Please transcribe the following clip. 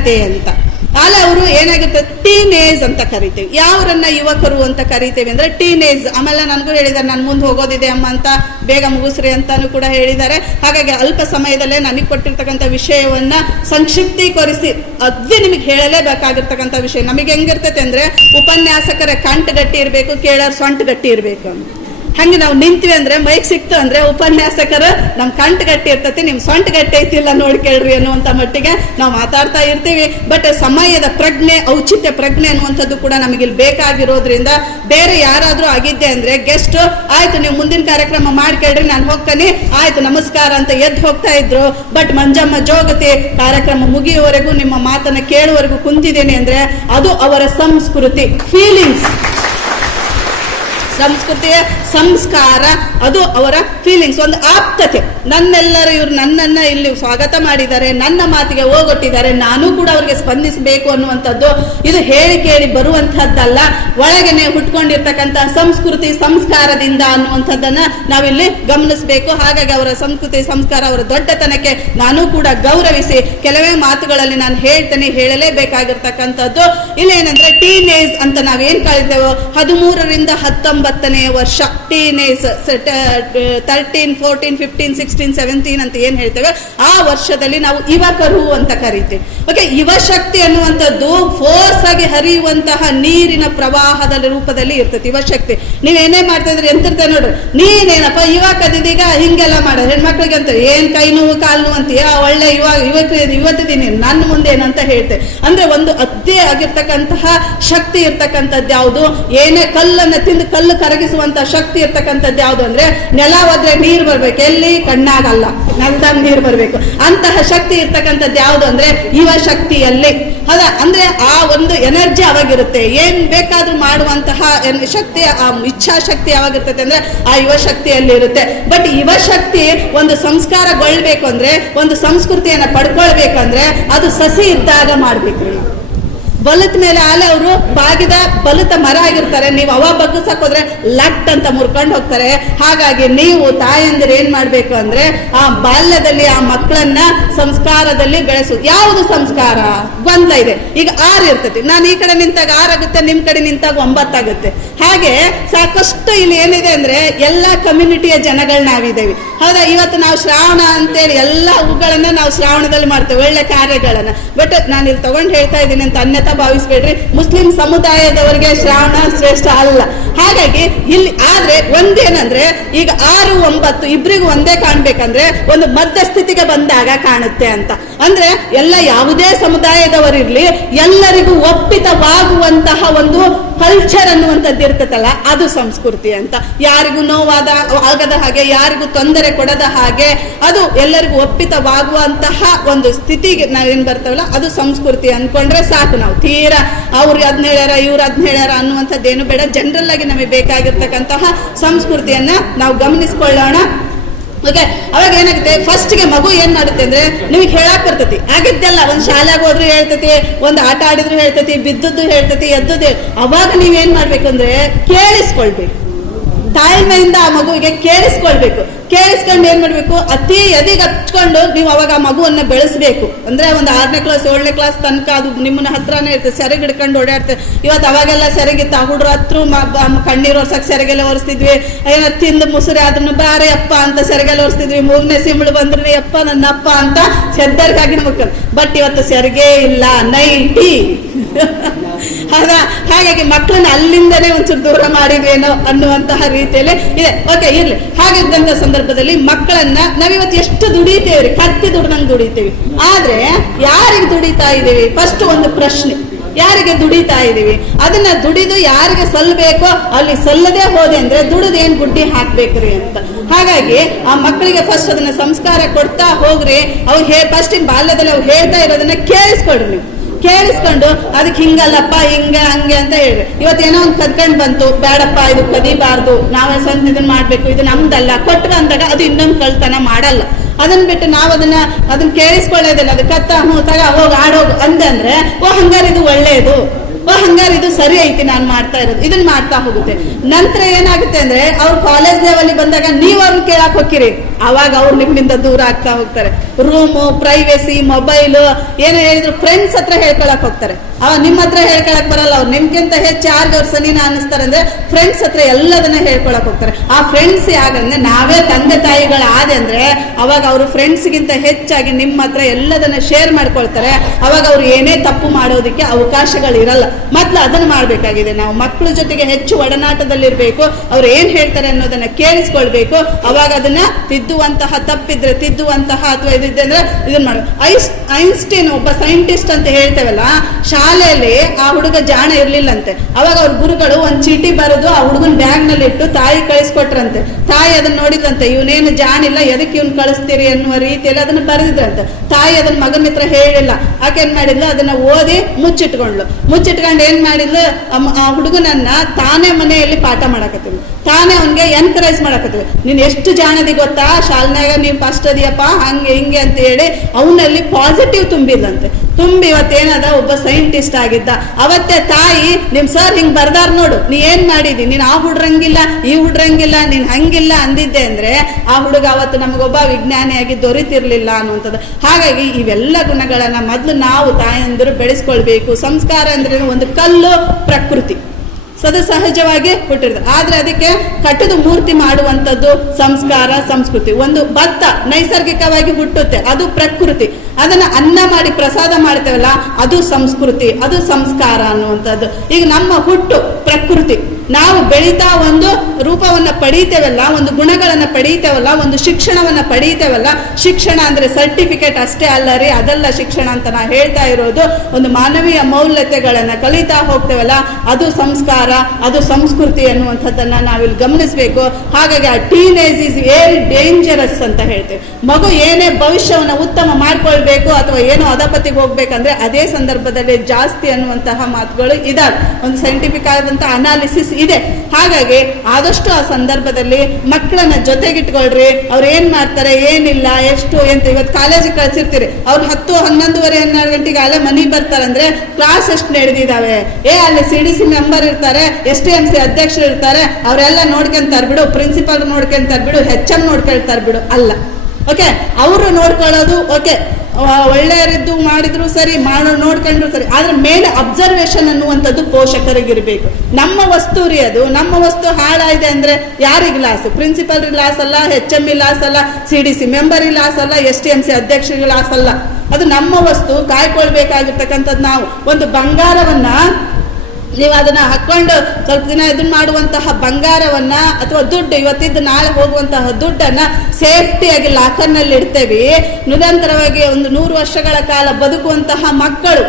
ಬರತ್ತೆ ಅಂತ. ಅಲ್ಲ ಅವರು ಏನಾಗುತ್ತೆ ಟೀನೇಜ್ ಅಂತ ಕರಿತೇವೆ. ಯಾವರನ್ನ ಯುವಕರು ಅಂತ ಕರಿತೇವೆ ಅಂದ್ರೆ ಟೀನೇಜ್. ಆಮೇಲೆ ನನಗೂ ಹೇಳಿದ್ದಾರೆ ನಾನು ಮುಂದೆ ಹೋಗೋದಿದೆ ಅಮ್ಮ ಅಂತ, ಬೇಗ ಮುಗಿಸ್ರಿ ಅಂತಾನು ಕೂಡ ಹೇಳಿದ್ದಾರೆ. ಹಾಗಾಗಿ ಅಲ್ಪ ಸಮಯದಲ್ಲೇ ನನಗೆ ಕೊಟ್ಟಿರ್ತಕ್ಕಂಥ ವಿಷಯವನ್ನ ಸಂಕ್ಷಿಪ್ತೀಕರಿಸಿ ಅದೇ ನಿಮಗೆ ಹೇಳಲೇಬೇಕಾಗಿರ್ತಕ್ಕಂಥ ವಿಷಯ. ನಮಗೆ ಹೆಂಗಿರ್ತೈತೆ ಅಂದ್ರೆ ಉಪನ್ಯಾಸಕರ ಕಂಠ ಗಟ್ಟಿ ಇರಬೇಕು, ಕೇಳೋರ್ ಸೊಂಟ ಗಟ್ಟಿ ಇರಬೇಕು. ಹಂಗೆ ನಾವು ನಿಂತೀವಿ ಅಂದ್ರೆ ಮೈಕ್ ಸಿಕ್ತು ಅಂದ್ರೆ ಉಪನ್ಯಾಸಕರು ನಮ್ ಕಂಠ ಗಟ್ಟಿ ಇರ್ತೈತಿ, ನಿಮ್ ಸೊಂಟ ಗಟ್ಟಿ ಐತಿಲ್ಲ ನೋಡಿ ಕೇಳ್ರಿ ಅನ್ನುವಂತ ಮಟ್ಟಿಗೆ ನಾವು ಮಾತಾಡ್ತಾ ಇರ್ತೀವಿ. ಬಟ್ ಸಮಯದ ಪ್ರಜ್ಞೆ, ಔಚಿತ್ಯ ಪ್ರಜ್ಞೆ ಅನ್ನುವಂಥದ್ದು ಕೂಡ ನಮಗೆ ಇಲ್ಲಿ ಬೇಕಾಗಿರೋದ್ರಿಂದ ಬೇರೆ ಯಾರಾದ್ರೂ ಆಗಿದ್ದೆ ಅಂದ್ರೆ ಗೆಸ್ಟ್ ಆಯ್ತು ನೀವು ಮುಂದಿನ ಕಾರ್ಯಕ್ರಮ ಮಾಡಿ ಕೇಳ್ರಿ ನಾನು ಹೋಗ್ತಾನೆ ಆಯ್ತು ನಮಸ್ಕಾರ ಅಂತ ಎದ್ದು ಹೋಗ್ತಾ ಇದ್ರು. ಬಟ್ ಮಂಜಮ್ಮ ಜೋಗತಿ ಕಾರ್ಯಕ್ರಮ ಮುಗಿಯುವವರೆಗೂ ನಿಮ್ಮ ಮಾತನ್ನ ಕೇಳುವವರೆಗೂ ಕುಂತಿದ್ದೇನೆ ಅಂದ್ರೆ ಅದು ಅವರ ಸಂಸ್ಕೃತಿ, ಫೀಲಿಂಗ್ಸ್, ಸಂಸ್ಕೃತಿಯ ಸಂಸ್ಕಾರ, ಅದು ಅವರ ಫೀಲಿಂಗ್ಸ್, ಒಂದು ಆಪ್ತತೆ. ನನ್ನೆಲ್ಲರೂ ಇವರು ನನ್ನನ್ನ ಇಲ್ಲಿ ಸ್ವಾಗತ ಮಾಡಿದ್ದಾರೆ, ನನ್ನ ಮಾತಿಗೆ ಹೋಗೊಟ್ಟಿದ್ದಾರೆ, ನಾನು ಕೂಡ ಅವ್ರಿಗೆ ಸ್ಪಂದಿಸಬೇಕು ಅನ್ನುವಂಥದ್ದು ಇದು ಹೇಳಿ ಕೇಳಿ ಬರುವಂತಹದ್ದಲ್ಲ, ಒಳಗನೆ ಹುಟ್ಕೊಂಡಿರ್ತಕ್ಕಂತಹ ಸಂಸ್ಕೃತಿ ಸಂಸ್ಕಾರದಿಂದ ಅನ್ನುವಂಥದ್ದನ್ನ ನಾವಿಲ್ಲಿ ಗಮನಿಸಬೇಕು. ಹಾಗಾಗಿ ಅವರ ಸಂಸ್ಕೃತಿ ಸಂಸ್ಕಾರ, ಅವರ ದೊಡ್ಡತನಕ್ಕೆ ನಾನು ಕೂಡ ಗೌರವಿಸಿ ಕೆಲವೇ ಮಾತುಗಳಲ್ಲಿ ನಾನು ಹೇಳ್ತೇನೆ, ಹೇಳಲೇಬೇಕಾಗಿರ್ತಕ್ಕಂಥದ್ದು. ಇಲ್ಲೇನಂದ್ರೆ ಟೀನೇಜ್ ಅಂತ ನಾವೇನ್ ಕಳಿತೇವೋ 13ರಿಂದ 19ನೇ ವರ್ಷ ಟೀನೇಜ್, 13, 14, 15, 16, 17 ಅಂತ ಏನ್ ಹೇಳ್ತೇವೆ ಆ ವರ್ಷದಲ್ಲಿ ನಾವು ಯುವಕರು ಅಂತ ಕರಿತೇವೆ. ಓಕೆ, ಯುವಶಕ್ತಿ ಅನ್ನುವಂಥದ್ದು ಫೋರ್ಸ್ ಆಗಿ ಹರಿಯುವಂತಹ ನೀರಿನ ಪ್ರವಾಹದ ರೂಪದಲ್ಲಿ ಇರ್ತದೆ ಯುವಶಕ್ತಿ. ನೀವೇನೇ ಮಾಡ್ತಾ ಇದ್ರಿ ಎಂತಿರ್ತ ನೋಡ್ರಿ, ನೀನೇನಪ್ಪ ಯುವಕದೀಗ ಹಿಂಗೆಲ್ಲ ಮಾಡೋದು ಹೆಣ್ಮಕ್ಳಿಗೆ ಅಂತ ಏನ್ ಕೈ ನೋವು ಕಾಲು ನೋವು ಅಂತೀಯ, ಒಳ್ಳೆ ಯುವತಿದ್ದೀನಿ ನನ್ನ ಮುಂದೆ ಏನಂತ ಹೇಳ್ತೇವೆ. ಅಂದ್ರೆ ಒಂದು ಅದೇ ಆಗಿರ್ತಕ್ಕಂತಹ ಶಕ್ತಿ ಇರ್ತಕ್ಕಂಥದ್ದು ಯಾವುದು, ಏನೇ ಕಲ್ಲನ್ನ ತಿಂದು ಕಲ್ಲು ಕರಗಿಸುವಂತ ಶಕ್ತಿ ಇರ್ತಕ್ಕಂಥದ್ದು ಯಾವುದು ಅಂದ್ರೆ ನೆಲ ಹೋದ್ರೆ ನೀರು ಬರ್ಬೇಕು, ಎಲ್ಲಿ ಕಣ್ಣಾಗಲ್ಲ, ನೆಲದಾಗ ನೀರು ಬರ್ಬೇಕು. ಅಂತಹ ಶಕ್ತಿ ಇರ್ತಕ್ಕಂಥದ್ದು ಯಾವುದು ಅಂದ್ರೆ ಯುವ ಶಕ್ತಿಯಲ್ಲಿ. ಅದ ಅಂದ್ರೆ ಆ ಒಂದು ಎನರ್ಜಿ ಅವಾಗಿರುತ್ತೆ, ಏನ್ ಬೇಕಾದ್ರೂ ಮಾಡುವಂತಹ ಶಕ್ತಿ, ಆ ಇಚ್ಛಾಶಕ್ತಿ ಯಾವಾಗಿರ್ತದೆ ಅಂದ್ರೆ ಆ ಯುವ ಶಕ್ತಿಯಲ್ಲಿ ಇರುತ್ತೆ. ಬಟ್ ಯುವ ಶಕ್ತಿ ಒಂದು ಸಂಸ್ಕಾರಗೊಳ್ಬೇಕು ಅಂದ್ರೆ, ಒಂದು ಸಂಸ್ಕೃತಿಯನ್ನ ಪಡ್ಕೊಳ್ಬೇಕಂದ್ರೆ ಅದು ಸಸಿ ಇದ್ದಾಗ ಮಾಡ್ಬೇಕ್ರಿ. ಬಲದ ಮೇಲೆ ಆಲೆ ಅವರು ಬಾಗಿದ ಬಲತ ಮರ ಆಗಿರ್ತಾರೆ, ನೀವು ಅವ ಬಗ್ಗಸಕ್ ಹೋದ್ರೆ ಲಟ್ ಅಂತ ಮುರ್ಕೊಂಡು ಹೋಗ್ತಾರೆ. ಹಾಗಾಗಿ ನೀವು ತಾಯಂದಿರು ಏನ್ ಮಾಡ್ಬೇಕು ಅಂದ್ರೆ ಆ ಬಾಲ್ಯದಲ್ಲಿ ಆ ಮಕ್ಕಳನ್ನ ಸಂಸ್ಕಾರದಲ್ಲಿ ಬೆಳೆಸೋದು. ಯಾವುದು ಸಂಸ್ಕಾರ ಗೊಂದಲ ಇದೆ. ಈಗ 6 ಇರ್ತೈತಿ, ನಾನು ಈ ಕಡೆ ನಿಂತಾಗ 6 ಆಗುತ್ತೆ, ನಿಮ್ ಕಡೆ ನಿಂತಾಗ 9 ಆಗುತ್ತೆ. ಹಾಗೆ ಸಾಕಷ್ಟು ಇಲ್ಲಿ ಏನಿದೆ ಅಂದ್ರೆ ಎಲ್ಲಾ ಕಮ್ಯುನಿಟಿಯ ಜನಗಳು ನಾವಿದ್ದೇವೆ. ಹೌದಾ, ಇವತ್ತು ನಾವು ಶ್ರಾವಣ ಅಂತೇಳಿ ಎಲ್ಲಾ ಹೂಗಳನ್ನ ನಾವು ಶ್ರಾವಣದಲ್ಲಿ ಮಾಡ್ತೇವೆ, ಒಳ್ಳೆ ಕಾರ್ಯಗಳನ್ನ. ಬಟ್ ನಾನು ಇಲ್ಲಿ ತಗೊಂಡು ಹೇಳ್ತಾ ಇದ್ದೀನಿ ಅಂತ ಅನ್ಯತಾ ಭಾವಿಸ್ಬೇಡ್ರಿ, ಮುಸ್ಲಿಂ ಸಮುದಾಯದವರಿಗೆ ಶ್ರಾವಣ ಶ್ರೇಷ್ಠ ಅಲ್ಲ. ಹಾಗಾಗಿ ಇಲ್ಲಿ ಆದ್ರೆ ಒಂದೇನಂದ್ರೆ ಈಗ 6, 9 ಇಬ್ರಿಗೂ ಒಂದೇ ಕಾಣ್ಬೇಕಂದ್ರೆ ಒಂದು ಮಧ್ಯಸ್ಥಿತಿಗೆ ಬಂದಾಗ ಕಾಣುತ್ತೆ ಅಂತ. ಅಂದ್ರೆ ಎಲ್ಲ ಯಾವುದೇ ಸಮುದಾಯದವರಿರ್ಲಿ ಎಲ್ಲರಿಗೂ ಒಪ್ಪಿತವಾಗುವಂತಹ ಒಂದು ಕಲ್ಚರ್ ಅನ್ನುವಂಥದ್ದು ಇರ್ತದಲ್ಲ, ಅದು ಸಂಸ್ಕೃತಿ ಅಂತ. ಯಾರಿಗೂ ಆಗದ ಹಾಗೆ, ಯಾರಿಗೂ ತೊಂದರೆ ಕೊಡದ ಹಾಗೆ, ಅದು ಎಲ್ಲರಿಗೂ ಒಪ್ಪಿತವಾಗುವಂತಹ ಒಂದು ಸ್ಥಿತಿಗೆ ನಾವೇನ್ ಬರ್ತಾವಲ್ಲ ಅದು ಸಂಸ್ಕೃತಿ ಅನ್ಕೊಂಡ್ರೆ ಸಾಕು. ನಾವು ತೀರಾ ಅವ್ರು ಅದ್ನ ಹೇಳ್ಯಾರ ಇವ್ರು ಅದ್ನ ಹೇಳ್ಯಾರ ಅನ್ನುವಂಥದ್ದೇನು ಬೇಡ. ಜನರಲ್ ಆಗಿ ನಮಗೆ ಬೇಕಾಗಿರ್ತಕ್ಕಂತಹ ಸಂಸ್ಕೃತಿಯನ್ನ ನಾವು ಗಮನಿಸ್ಕೊಳ್ಳೋಣ. ಓಕೆ, ಅವಾಗ ಏನಾಗುತ್ತೆ, ಫಸ್ಟ್ಗೆ ಮಗು ಏನ್ ಮಾಡುತ್ತೆ ಅಂದ್ರೆ ನಿಮಗೆ ಹೇಳಕ್ ಬರ್ತೈತಿ, ಆಗಿದ್ದೆಲ್ಲ ಒಂದ್ ಶಾಲೆಗೆ ಹೋದ್ರು ಹೇಳ್ತೈತಿ, ಒಂದ್ ಆಟ ಆಡಿದ್ರು ಹೇಳ್ತೈತಿ, ಬಿದ್ದದ್ದು ಹೇಳ್ತೈತಿ, ಎದ್ದದ್ದು. ಅವಾಗ ನೀವೇನ್ ಮಾಡ್ಬೇಕಂದ್ರೆ ಕೇಳಿಸ್ಕೊಳ್ಬೇಕು, ತಾಳ್ಮೆಯಿಂದ ಆ ಮಗುವಿಗೆ ಕೇಳಿಸ್ಕೊಳ್ಬೇಕು. ಕೇಳಿಸ್ಕೊಂಡು ಏನ್ ಮಾಡ್ಬೇಕು, ಅತಿ ಎದೆಗೆ ಹಚ್ಕೊಂಡು ನೀವು ಅವಾಗ ಆ ಮಗುವನ್ನ ಬೆಳೆಸ್ಬೇಕು. ಅಂದ್ರೆ ಒಂದು 6ನೇ ಕ್ಲಾಸ್ 7ನೇ ಕ್ಲಾಸ್ ತನಕ ಅದು ನಿಮ್ಮನ್ನ ಹತ್ರನೇ ಇರ್ತದೆ, ಸೆರಗ್ ಹಿಡ್ಕೊಂಡು ಓಡಾಡ್ತದೆ. ಇವತ್ತು ಅವಾಗೆಲ್ಲ ಸೆರಗಿತ್ತ, ಹುಡ್ರು ಹತ್ರ ಕಣ್ಣೀರು ಒರ್ಸಕ್ ಸೆರಗೆಲ್ಲ ಒರೆಸ್ತಿದ್ವಿ. ಏನೋ ತಿಂದು ಮುಸುರೆ ಅದನ್ನು ಬಾರೆ ಅಪ್ಪ ಅಂತ ಸೆರಗೆಲ್ಲ ಒರೆಸ್ತಿದ್ವಿ. 3ನೇ ಸಿಂಬಳು ಬಂದ್ರೆ ಅಪ್ಪ ನನ್ನ ಅಪ್ಪ ಅಂತ ಸೆದ್ದರ್ಗಾಗಿ ಮಕ್ಕಳು. ಬಟ್ ಇವತ್ತು ಸೆರಗೇ ಇಲ್ಲ, ನೈಟಿ. ಹಾಗಾಗಿ ಮಕ್ಕಳನ್ನ ಅಲ್ಲಿಂದನೇ ಒಂಚೂರು ದೂರ ಮಾಡಿದ್ವೇನೋ ಅನ್ನುವಂತಹ ರೀತಿಯಲ್ಲಿ ಇದೆ. ಓಕೆ, ಇರ್ಲಿ. ಹಾಗಿದ್ದಂತ ಸಂದರ್ಭದಲ್ಲಿ ಮಕ್ಕಳನ್ನ ನಾವಿವತ್ತು ಎಷ್ಟು ದುಡಿತೇವ್ರಿ, ಕತ್ತಿ ದುಡ್ದಂಗೆ ದುಡಿತೇವಿ. ಆದ್ರೆ ಯಾರಿಗೆ ದುಡಿತಾ ಇದ್ದೀವಿ? ಫಸ್ಟ್ ಒಂದು ಪ್ರಶ್ನೆ, ಯಾರಿಗೆ ದುಡಿತಾ ಇದೀವಿ? ಅದನ್ನ ದುಡಿದು ಯಾರಿಗೆ ಸಲ್ಲಬೇಕೋ ಅಲ್ಲಿ ಸಲ್ಲದೆ ಹೋದೆ ಅಂದ್ರೆ ದುಡಿದು ಏನ್ ಗುಡ್ಡಿ ಹಾಕ್ಬೇಕ್ರಿ ಅಂತ. ಹಾಗಾಗಿ ಆ ಮಕ್ಕಳಿಗೆ ಫಸ್ಟ್ ಅದನ್ನ ಸಂಸ್ಕಾರ ಕೊಡ್ತಾ ಹೋಗ್ರಿ. ಅವ್ರು ಫಸ್ಟ್ ಬಾಲ್ಯದಲ್ಲಿ ಅವ್ರು ಹೇಳ್ತಾ ಇರೋದನ್ನ ಕೇಳಿಸ್ಕೊಡ್ರಿ. ನೀವು ಕೇಳಿಸ್ಕೊಂಡು ಅದಕ್ಕೆ ಹಿಂಗಲ್ಲಪ್ಪ ಹಿಂಗ ಹಂಗೆ ಅಂತ ಹೇಳ್ರಿ. ಇವತ್ತೇನೋ ಒಂದು ಕದ್ಕೊಂಡ್ ಬಂತು, ಬೇಡಪ್ಪ ಇದು ಕದಿಬಾರ್ದು, ನಾವೇ ಸ್ವಂತ ಇದನ್ನ ಮಾಡ್ಬೇಕು, ಇದು ನಮ್ದಲ್ಲ ಕೊಟ್ಟು ಅಂದಾಗ ಅದು ಇನ್ನೊಂದು ಕಳ್ತನ ಮಾಡಲ್ಲ. ಅದನ್ನ ಬಿಟ್ಟು ನಾವು ಅದನ್ನ ಕೇಳಿಸ್ಕೊಳ್ಳೋದಿಲ್ಲ. ಅದು ಕತ್ತ ತಗ ಹೋಗಿ ಆಡೋಗು ಅಂದಂದ್ರೆ ಓ ಹಂಗಾರ ಇದು ಒಳ್ಳೇದು, ಓ ಹಂಗಾರ ಇದು ಸರಿ ಐತಿ ನಾನು ಮಾಡ್ತಾ ಇರೋದು, ಇದನ್ನ ಮಾಡ್ತಾ ಹೋಗುತ್ತೆ. ನಂತರ ಏನಾಗುತ್ತೆ ಅಂದ್ರೆ ಅವ್ರು ಕಾಲೇಜ್ ಲೆವೆಲ್ ಬಂದಾಗ ನೀವು ಅವ್ರನ್ನ ಕೇಳಕ್ ಹೋಗಿರಿ, ಅವಾಗ ಅವ್ರು ನಿಮ್ಮಿಂದ ದೂರ ಆಗ್ತಾ ಹೋಗ್ತಾರೆ. ರೂಮು, ಪ್ರೈವೇಸಿ, ಮೊಬೈಲು ಏನೋ ಹೇಳಿದ್ರು ಫ್ರೆಂಡ್ಸ್ ಹತ್ರ ಹೇಳ್ಕೊಳಕ್ ಹೋಗ್ತಾರೆ. ನಿಮ್ಮ ಹತ್ರ ಹೇಳ್ಕೊಳಕ್ ಬರಲ್ಲ. ಅವ್ರು ನಿಮ್ಗಿಂತ ಹೆಚ್ಚು ಯಾರಿಗೆ ಅವ್ರು ಸನಿನ ಅನ್ನಿಸ್ತಾರೆ ಅಂದ್ರೆ ಫ್ರೆಂಡ್ಸ್ ಹತ್ರ ಎಲ್ಲದನ್ನ ಹೇಳ್ಕೊಳಕ್ ಹೋಗ್ತಾರೆ. ಆ ಫ್ರೆಂಡ್ಸ್ ಯಾಕಂದ್ರೆ ನಾವೇ ತಂದೆ ತಾಯಿಗಳಾದೆ ಅಂದ್ರೆ ಅವಾಗ ಅವರು ಫ್ರೆಂಡ್ಸ್ಗಿಂತ ಹೆಚ್ಚಾಗಿ ನಿಮ್ಮ ಹತ್ರ ಎಲ್ಲದನ್ನ ಶೇರ್ ಮಾಡ್ಕೊಳ್ತಾರೆ. ಅವಾಗ ಅವ್ರು ಏನೇ ತಪ್ಪು ಮಾಡೋದಕ್ಕೆ ಅವಕಾಶಗಳಿರಲ್ಲ. ಮೊದ್ಲು ಅದನ್ನ ಮಾಡ್ಬೇಕಾಗಿದೆ. ನಾವು ಮಕ್ಕಳ ಜೊತೆಗೆ ಹೆಚ್ಚು ಒಡನಾಟದಲ್ಲಿರ್ಬೇಕು. ಅವ್ರು ಏನ್ ಹೇಳ್ತಾರೆ ಅನ್ನೋದನ್ನ ಕೇಳಿಸ್ಕೊಳ್ಬೇಕು. ಅವಾಗ ಅದನ್ನ ತಿದ್ದುವಂತಹ ತಪ್ಪಿದ್ರೆ ತಿದ್ದುವಂತಹ ಅಥವಾ ಇದಿದ್ರೆ ಅಂದ್ರೆ ಇದನ್ನ ಮಾಡು. ಐನ್ಸ್ಟೈನ್ ಒಬ್ಬ ಸೈಂಟಿಸ್ಟ್ ಅಂತ ಹೇಳ್ತೇವಲ್ಲ, ಶಾಲೆಯಲ್ಲಿ ಆ ಹುಡುಗ ಜಾಣ ಇರ್ಲಿಲ್ಲಂತೆ. ಅವಾಗ ಅವ್ರ ಗುರುಗಳು ಒಂದ್ ಚೀಟಿ ಬರೆದು ಆ ಹುಡುಗನ ಬ್ಯಾಗ್ ನಲ್ಲಿ ಇಟ್ಟು ತಾಯಿ ಕಳಿಸ್ಕೊಟ್ರಂತೆ. ತಾಯಿ ಅದನ್ನ ನೋಡಿದ್ರಂತೆ, ಇವನೇನು ಜಾಣಿಲ್ಲ, ಎದಕ್ಕೆ ಇವ್ನು ಕಳಿಸ್ತೀರಿ ಅನ್ನುವ ರೀತಿಯಲ್ಲಿ ಅದನ್ನ ಬರೆದಿದ್ರಂತೆ. ತಾಯಿ ಅದನ್ನ ಮಗನ ಹತ್ರ ಹೇಳಿಲ್ಲ. ಆಕೆ ಏನ್ ಮಾಡಿದ್ಲು, ಅದನ್ನ ಓದಿ ಮುಚ್ಚಿಟ್ಕೊಂಡ್ಲು. ಮುಚ್ಚಿಟ್ಕೊಂಡು ಏನ್ ಮಾಡಿದ್ಲು, ಆ ಹುಡುಗನನ್ನ ತಾನೇ ಮನೆಯಲ್ಲಿ ಪಾಠ ಮಾಡಕತ್ತಿದ್ಲು. ತಾನೇ ಅವನ್ಗೆ ಎನ್ಕರೇಜ್ ಮಾಡಕತ್ತಿದ್ಲು. ನೀನ್ ಎಷ್ಟು ಜಾಣದಿ ಗೊತ್ತಾ, ಶಾಲೆನಾಗ ನೀವ್ ಫಸ್ಟ್ ಅದಿಯಪ್ಪ, ಹಂಗೆ ಹಿಂಗೆ ಅಂತ ಹೇಳಿ ಅವನಲ್ಲಿ ಪಾಸಿಟಿವ್ ತುಂಬಿದ್ಲಂತೆ. ತುಂಬಿ ಇವತ್ತೇನದ ಒಬ್ಬ ಸೈಂಟಿಸ್ಟ್ ಆಗಿದ್ದ. ಅವತ್ತೇ ತಾಯಿ, ನಿಮ್ ಸರ್ ಹಿಂಗ್ ಬರ್ದಾರ್ ನೋಡು, ನೀ ಏನ್ ಮಾಡಿದಿ, ನೀನ್ ಆ ಹುಡ್ರಂಗಿಲ್ಲ ಈ ಹುಡ್ರಂಗಿಲ್ಲ, ನೀನ್ ಹಂಗಿಲ್ಲ ಅಂದಿದ್ದೆ ಅಂದ್ರೆ ಆ ಹುಡುಗ ಅವತ್ತು ನಮಗೊಬ್ಬ ವಿಜ್ಞಾನಿಯಾಗಿ ದೊರೀತಿರ್ಲಿಲ್ಲ ಅನ್ನುವಂಥದ್ದು. ಹಾಗಾಗಿ ಇವೆಲ್ಲ ಗುಣಗಳನ್ನ ಮೊದ್ಲು ನಾವು ತಾಯಂದಿರು ಬೆಳೆಸ್ಕೊಳ್ಬೇಕು. ಸಂಸ್ಕಾರ ಅಂದ್ರೆ ಒಂದು ಕಲ್ಲು ಪ್ರಕೃತಿ ಸದು ಸಹಜವಾಗಿ ಹುಟ್ಟಿರ್ತದೆ. ಆದ್ರೆ ಅದಕ್ಕೆ ಕಟ್ಟದು ಮೂರ್ತಿ ಮಾಡುವಂಥದ್ದು ಸಂಸ್ಕಾರ, ಸಂಸ್ಕೃತಿ. ಒಂದು ಭತ್ತ ನೈಸರ್ಗಿಕವಾಗಿ ಹುಟ್ಟುತ್ತೆ, ಅದು ಪ್ರಕೃತಿ. ಅದನ್ನ ಅನ್ನ ಮಾಡಿ ಪ್ರಸಾದ ಮಾಡ್ತೇವಲ್ಲ, ಅದು ಸಂಸ್ಕೃತಿ, ಅದು ಸಂಸ್ಕಾರ ಅನ್ನುವಂಥದ್ದು. ಈಗ ನಮ್ಮ ಹುಟ್ಟು ಪ್ರಕೃತಿ, ನಾವು ಬೆಳೀತಾ ಒಂದು ರೂಪವನ್ನ ಪಡೀತೇವಲ್ಲ, ಒಂದು ಗುಣಗಳನ್ನ ಪಡೀತೇವಲ್ಲ, ಒಂದು ಶಿಕ್ಷಣವನ್ನ ಪಡೀತೇವಲ್ಲ. ಶಿಕ್ಷಣ ಅಂದ್ರೆ ಸರ್ಟಿಫಿಕೇಟ್ ಅಷ್ಟೇ ಅಲ್ಲ ರೀ, ಅದಲ್ಲ ಶಿಕ್ಷಣ ಅಂತ ನಾ ಹೇಳ್ತಾ ಇರೋದು. ಒಂದು ಮಾನವೀಯ ಮೌಲ್ಯತೆಗಳನ್ನ ಕಲಿತಾ ಹೋಗ್ತೇವಲ್ಲ, ಅದು ಸಂಸ್ಕಾರ, ಅದು ಸಂಸ್ಕೃತಿ ಅನ್ನುವಂಥದ್ದನ್ನ ನಾವಿಲ್ಲಿ ಗಮನಿಸಬೇಕು. ಹಾಗಾಗಿ ಆ ಟೀನೇಜ್ ಇಸ್ ವೆರಿ ಡೇಂಜರಸ್ ಅಂತ ಹೇಳ್ತೇವೆ. ಮಗು ಏನೇ ಭವಿಷ್ಯವನ್ನ ಉತ್ತಮ ಮಾಡ್ಕೊಳ್ಬೇಕು ಅಥವಾ ಏನೋ ಅಧಪತಿಗೆ ಹೋಗ್ಬೇಕಂದ್ರೆ ಅದೇ ಸಂದರ್ಭದಲ್ಲಿ ಜಾಸ್ತಿ ಅನ್ನುವಂತಹ ಮಾತುಗಳು ಇದಾವೆ. ಒಂದು ಸೈಂಟಿಫಿಕ್ ಆದಂತಹ ಅನಾಲಿಸಿಸ್ ಇದೆ. ಹಾಗಾಗಿ ಆದಷ್ಟು ಆ ಸಂದರ್ಭದಲ್ಲಿ ಮಕ್ಕಳನ್ನ ಜೊತೆಗಿಟ್ಕೊಳ್ರಿ. ಅವ್ರು ಏನ್ ಮಾಡ್ತಾರೆ, ಏನಿಲ್ಲ, ಎಷ್ಟು ಎಂತ. ಇವತ್ತು ಕಾಲೇಜಿಗೆ ಕಳ್ಸಿರ್ತೀರಿ, ಅವ್ರು 10, 11, 12 ಗಂಟೆಗೆ ಅಲ್ಲೇ ಮನೆಗೆ ಬರ್ತಾರಂದ್ರೆ ಕ್ಲಾಸ್ ಎಷ್ಟು ನಡೆದಿದ್ದಾವೆ, ಅಲ್ಲಿ CDC ಮೆಂಬರ್ ಇರ್ತಾರೆ, STMC ಅಧ್ಯಕ್ಷರು ಇರ್ತಾರೆ, ಅವರೆಲ್ಲ ನೋಡ್ಕೊಂತಾರೆ ಬಿಡು, ಪ್ರಿನ್ಸಿಪಾಲ್ ನೋಡ್ಕೊಂತಾರೆ ಬಿಡು, HM ನೋಡ್ಕೊಳ್ತಾರೆ ಬಿಡು, ಅಲ್ಲ. ಓಕೆ, ಅವರು ನೋಡ್ಕೊಳ್ಳೋದು ಓಕೆ, ಒಳ್ಳೆಯರಿದ್ದು ಮಾಡಿದ್ರು ಸರಿ, ನೋಡ್ಕೊಂಡ್ರು ಸರಿ. ಆದ್ರೆ ಮೇಲೆ ಅಬ್ಸರ್ವೇಷನ್ ಅನ್ನುವಂಥದ್ದು ಪೋಷಕರಿಗಿರ್ಬೇಕು. ನಮ್ಮ ವಸ್ತು ರೀ ಅದು. ನಮ್ಮ ವಸ್ತು ಹಾಳಾಗಿದೆ ಅಂದ್ರೆ ಯಾರಿಗೆ ಲಾಸ್? ಪ್ರಿನ್ಸಿಪಲ್ ಲಾಸ್ ಅಲ್ಲ, HM ಲಾಸ್ ಅಲ್ಲ, CDC ಮೆಂಬರ್ ಲಾಸ್ ಅಲ್ಲ, STMC ಅಧ್ಯಕ್ಷರಿಗೆ ಲಾಸ್ ಅಲ್ಲ. ಅದು ನಮ್ಮ ವಸ್ತು, ಕಾಯ್ಕೊಳ್ಬೇಕಾಗಿರ್ತಕ್ಕಂಥದ್ದು. ನಾವು ಒಂದು ಬಂಗಾರವನ್ನ ನೀವು ಅದನ್ನ ಹಾಕೊಂಡು ಸ್ವಲ್ಪ ದಿನ ಇದನ್ನ ಮಾಡುವಂತಹ ಬಂಗಾರವನ್ನ ಅಥವಾ ದುಡ್ಡು, ಇವತ್ತಿದ್ದು ನಾಳೆ ಹೋಗುವಂತಹ ದುಡ್ಡನ್ನ ಸೇಫ್ಟಿಯಾಗಿ ಲಾಕರ್ನಲ್ಲಿ ಇಡ್ತೇವೆ. ನಿರಂತರವಾಗಿ ಒಂದು 100 ವರ್ಷಗಳ ಕಾಲ ಬದುಕುವಂತಹ ಮಕ್ಕಳು